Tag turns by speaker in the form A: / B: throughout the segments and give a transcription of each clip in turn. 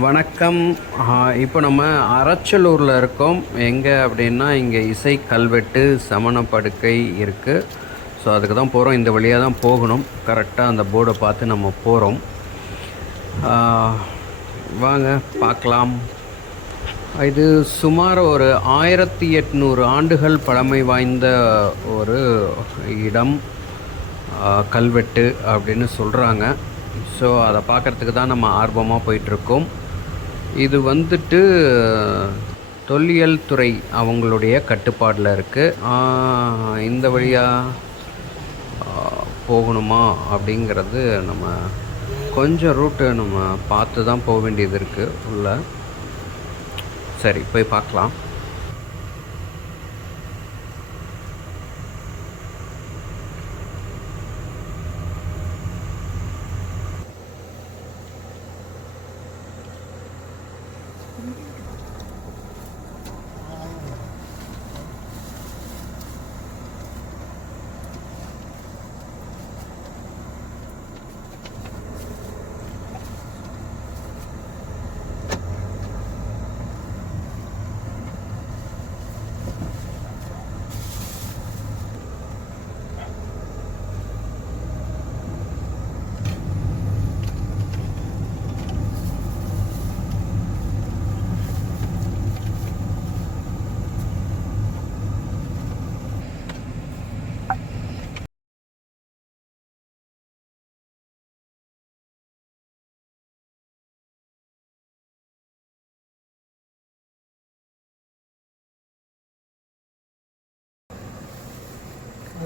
A: வணக்கம். இப்போ நம்ம அரச்சலூரில் இருக்கோம். எங்கே அப்படின்னா இங்கே இசை கல்வெட்டு சமண படுக்கை இருக்குது ஸோ அதுக்கு தான் போகிறோம் இந்த வழியாக தான் போகணும். கரெக்டாக அந்த போர்டை பார்த்து நம்ம போகிறோம் வாங்க பார்க்கலாம். இது சுமார் ஒரு ஆயிரத்தி எட்நூறு ஆண்டுகள் பழமை வாய்ந்த ஒரு இடம் கல்வெட்டு அப்படின்னு சொல்கிறாங்க ஸோ அதை பார்க்குறதுக்கு தான் நம்ம ஆர்வமாக போயிட்டுருக்கோம் இது வந்துட்டு தொல்லியல் துறை அவங்களுடைய கட்டுப்பாடில் இருக்குது இந்த வழியாக போகணுமா அப்படிங்கிறது நம்ம கொஞ்சம் ரூட்டு நம்ம பார்த்து தான் போக வேண்டியது இருக்குது உள்ள. சரி போய் பார்க்கலாம்.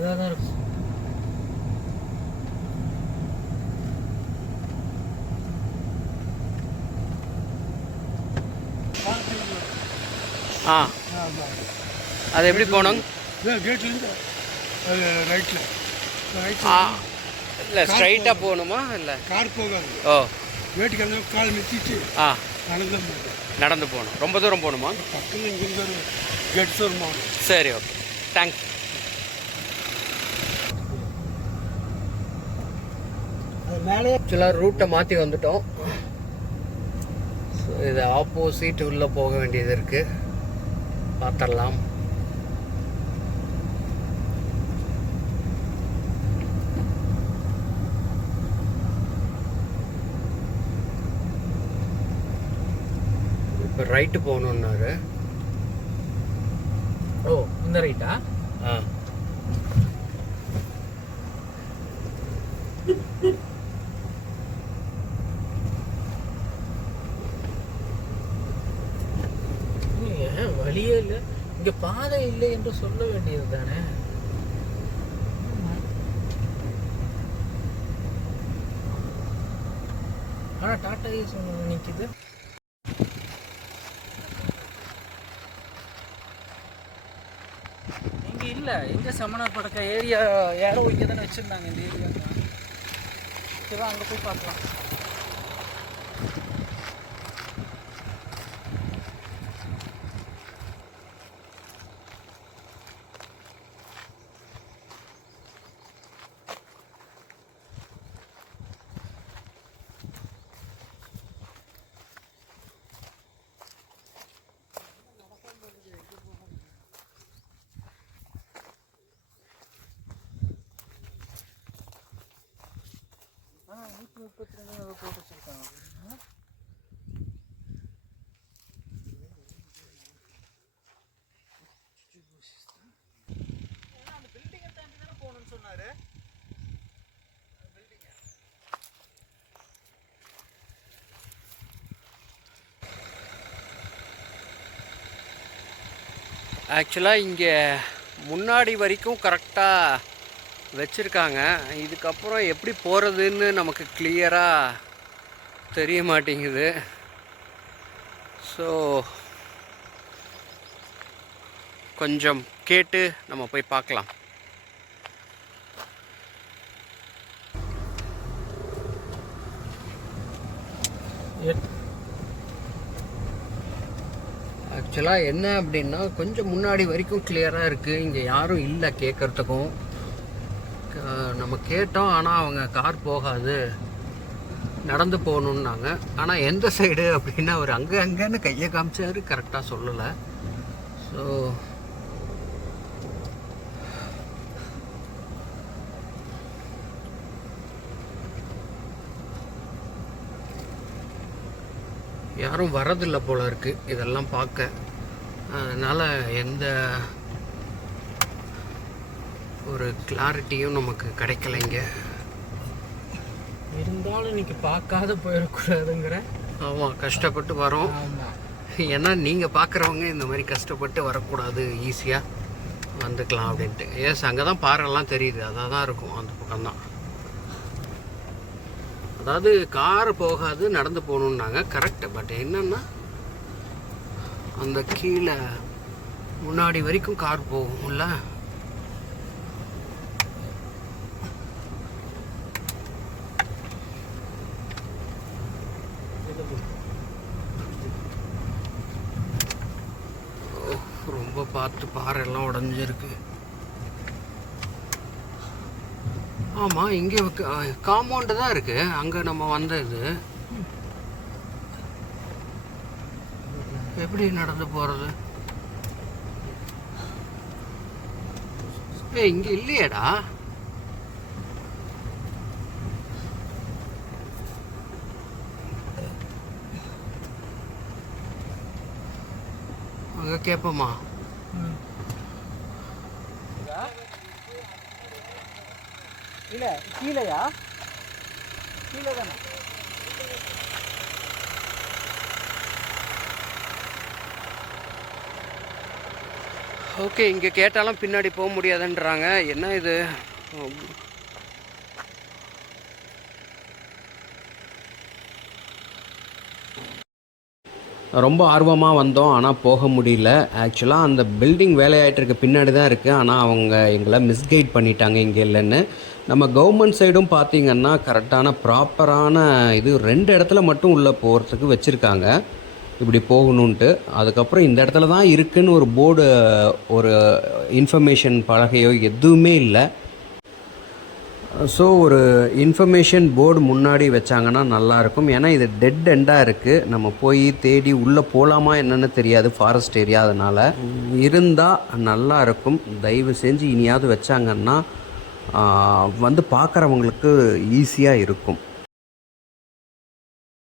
B: அதாக தான் இருக்கும்.
A: ஆ. அது எப்படி போகணும்?
C: கேட்லேருந்து ரைட்டில் ரைட்
A: ஆ. இல்லை ஸ்ட்ரைட்டாக போகணுமா? இல்லை.
C: கார் போகாது.
A: ஓ.
C: வேட்டுக்கு அந்த கால் நிறுத்திட்டு
A: ஆ.
C: நடந்து போகும்
A: நடந்து போகணும். ரொம்ப தூரம் போகணுமா?
C: பக்கத்தில் இங்கிருந்து ஒரு கேட் வருமா?
A: சரி ஓகே தேங்க்ஸ்
B: மேலே.
A: ஆக்சுவலாக ரூட்டை மாற்றி வந்துட்டோம். ஸோ இது ஆப்போசிட் உள்ளே போக வேண்டியது இருக்குது பார்த்துடலாம் இப்போ ரைட்டு போகணுன்னாரு
B: ஓ இந்த ரைட்டா
A: ஆ.
B: இங்க இல்லை என்று சொல்ல வேண்டியது தானே? ஆனா டாடா ஏஸ் நிற்கிது நிக்குது இங்க இல்ல எங்க சமண படக்க ஏரியா யாரோ இங்கே தானே வச்சிருந்தாங்க இந்த ஏரியா தான் அங்க போய் பார்க்கலாம். முப்பத்தி ரெண்டு ஏதோ போட்டு வச்சுருக்காங்க அப்படின்னா அந்த தாண்டி தானே போகணும்னு
A: ஆக்சுவலாக இங்கே முன்னாடி வரைக்கும் கரெக்டாக வச்சுருக்காங்க. இதுக்கப்புறம் எப்படி போகிறதுன்னு நமக்கு கிளியராக தெரிய மாட்டேங்குது. ஸோ கொஞ்சம் கேட்டு நம்ம போய் பார்க்கலாம். ஆக்சுவலாக என்ன அப்படின்னா கொஞ்சம் முன்னாடி வரைக்கும் கிளியராக இருக்குது இங்கே யாரும் இல்லை கேட்குறதுக்கும் நம்ம கேட்டோம் ஆனால் அவங்க கார் போகாது. நடந்து போகணுன்னாங்க ஆனால் எந்த சைடு அப்படின்னா அவர் அங்கே அங்கேன்னு கையை காமிச்சாரு. கரெக்டாக சொல்லலை. ஸோ யாரும் வரதில்லை போல இருக்குது இதெல்லாம் பார்க்க. அதனால் எந்த ஒரு கிளாரிட்டியும் நமக்கு கிடைக்கலைங்க.
B: இருந்தாலும் இன்னைக்கு பார்க்காத போயிடக்கூடாதுங்கிற.
A: ஆமாம் கஷ்டப்பட்டு வரோம். ஏன்னா நீங்கள் பார்க்குறவங்க இந்த மாதிரி கஷ்டப்பட்டு வரக்கூடாது ஈஸியாக வந்துக்கலாம் அப்படின்ட்டு. எஸ் அங்கே தான் பாறைலாம் தெரியுது. அதாக தான் இருக்கும் அந்த பக்கம்தான். அதாவது கார் போகாது நடந்து போகணுன்னாங்க கரெக்டு பட் என்னன்னா அந்த கீழே முன்னாடி வரைக்கும் கார் போகும்ல ஓ, ரொம்ப பார்த்து பாறையெல்லாம் உடஞ்சிருக்கு. ஆமாம் இங்கே காம்பவுண்டு தான் இருக்கு. அங்கே நம்ம வந்தது. எப்படி நடந்து போகிறது ஏ இங்கே இல்லையேடா. அங்கே கேட்போமா
B: இல்லை கீழயா? கீழே தானே
A: ஓகே இங்கே கேட்டாலும் பின்னாடி போக முடியாதுன்றாங்க. என்ன இது? ரொம்ப ஆர்வமாக வந்தோம் ஆனால் போக முடியல. ஆக்சுவலாக அந்த பில்டிங் வேலையாயிட்டு இருக்க. பின்னாடி தான் இருக்குது ஆனால் அவங்க எங்களை மிஸ்கைட் பண்ணிட்டாங்க இங்கே இல்லைன்னு. நம்ம கவர்மெண்ட் சைடும் பார்த்தீங்கன்னா கரெக்டான ப்ராப்பரான இது ரெண்டு இடத்துல மட்டும் உள்ளே போகிறதுக்கு வச்சுருக்காங்க. இப்படி போகணுன்ட்டு அதுக்கப்புறம் இந்த இடத்துல தான் இருக்குன்னு ஒரு போர்டு ஒரு இன்ஃபர்மேஷன் பலகையோ எதுவுமே இல்லை. ஸோ ஒரு இன்ஃபர்மேஷன் போர்டு முன்னாடி வச்சாங்கன்னா நல்லாயிருக்கும். ஏன்னா இது டெட் எண்டாக இருக்குது நம்ம போய் தேடி உள்ளே போகலாமா என்னென்னு தெரியாது ஃபாரஸ்ட் ஏரியா அதனால். இருந்தால் நல்லா இருக்கும் தயவு செஞ்சு இனியாவது வச்சாங்கன்னா வந்து பார்க்குறவங்களுக்கு ஈஸியாக இருக்கும்.